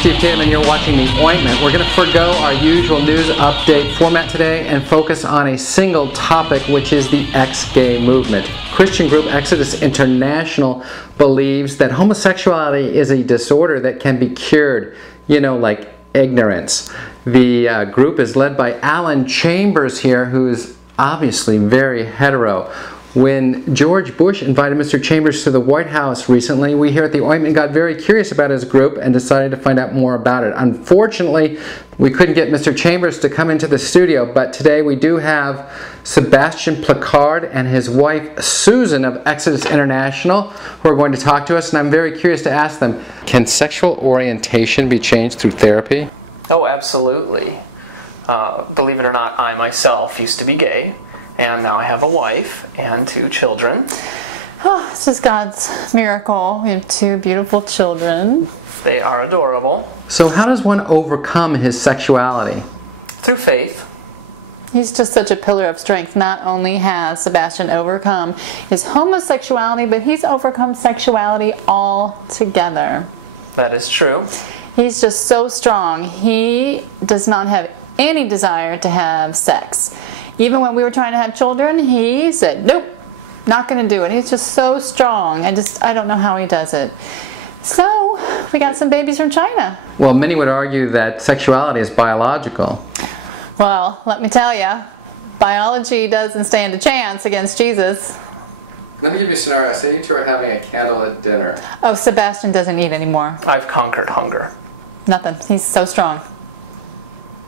Steve Tatham and you're watching The Ointment. We're going to forego our usual news update format today and focus on a single topic, which is the ExGay Movement. Christian group Exodus International believes that homosexuality is a disorder that can be cured, you know, like ignorance. The group is led by Alan Chambers here, who's obviously very hetero. When George Bush invited Mr. Chambers to the White House recently, we here at The Ointment got very curious about his group and decided to find out more about it. Unfortunately, we couldn't get Mr. Chambers to come into the studio, but today we do have Sebastian Picard and his wife Susan of Exodus International who are going to talk to us, and I'm very curious to ask them, can sexual orientation be changed through therapy? Oh, absolutely. Believe it or not, I myself used to be gay. And now I have a wife and 2 children. Oh, it's just God's miracle. We have 2 beautiful children. They are adorable. So how does one overcome his sexuality? Through faith. He's just such a pillar of strength. Not only has Sebastian overcome his homosexuality, but he's overcome sexuality altogether. That is true. He's just so strong. He does not have any desire to have sex. Even when we were trying to have children, he said, nope, not going to do it. He's just so strong. I don't know how he does it. So, we got some babies from China. Well, many would argue that sexuality is biological. Well, let me tell you, biology doesn't stand a chance against Jesus. Let me give you a scenario. Say you two are having a candlelit dinner. Oh, Sebastian doesn't eat anymore. I've conquered hunger. Nothing. He's so strong.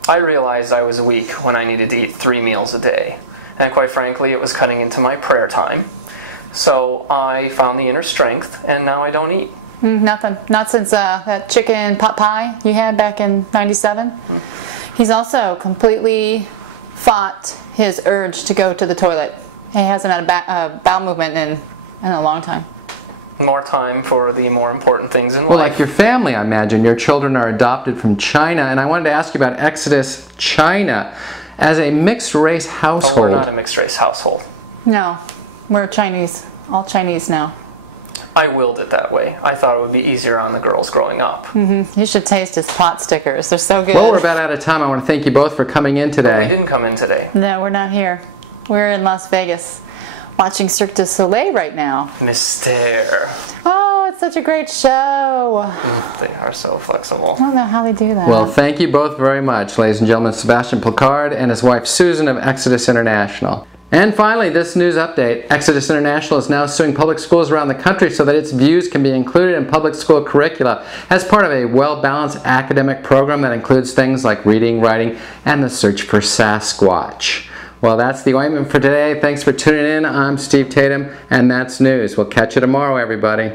I realized I was weak when I needed to eat 3 meals a day. And quite frankly, it was cutting into my prayer time. So I found the inner strength, and now I don't eat. Nothing. Not since that chicken pot pie you had back in '97. He's also completely fought his urge to go to the toilet. He hasn't had a bowel movement in a long time. More time for the more important things in life. Well, like your family, I imagine. Your children are adopted from China, and I wanted to ask you about Exodus China. As a mixed-race household... Oh, we're not a mixed-race household. No, we're Chinese. All Chinese now. I willed it that way. I thought it would be easier on the girls growing up. You should taste his pot stickers. They're so good. Well, we're about out of time. I want to thank you both for coming in today. Well, we didn't come in today. No, we're not here. We're in Las Vegas. Watching Cirque du Soleil right now. Mystère. Oh, it's such a great show. They are so flexible. I don't know how they do that. Well, thank you both very much, ladies and gentlemen. Sebastian Picard and his wife Susan of Exodus International. And finally, this news update. Exodus International is now suing public schools around the country so that its views can be included in public school curricula as part of a well-balanced academic program that includes things like reading, writing, and the search for Sasquatch. Well, that's The Ointment for today. Thanks for tuning in. I'm Steve Tatham, and that's news. We'll catch you tomorrow, everybody.